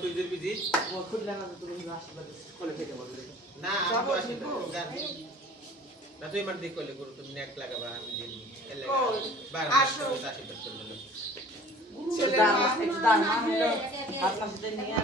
তুই যে বিজি ও খুললে না তুমি আশীর্বাদ কোলে খেতে বলবে না আমি আশীর্বাদ না তুই মার দিক কইলে গুরু তুমি নেট লাগাবা আমি দিন এলে বার আশীর্বাদ করে দিলাম দাঁড়া একটু দাঁড়া হাত পাশে নিয়ে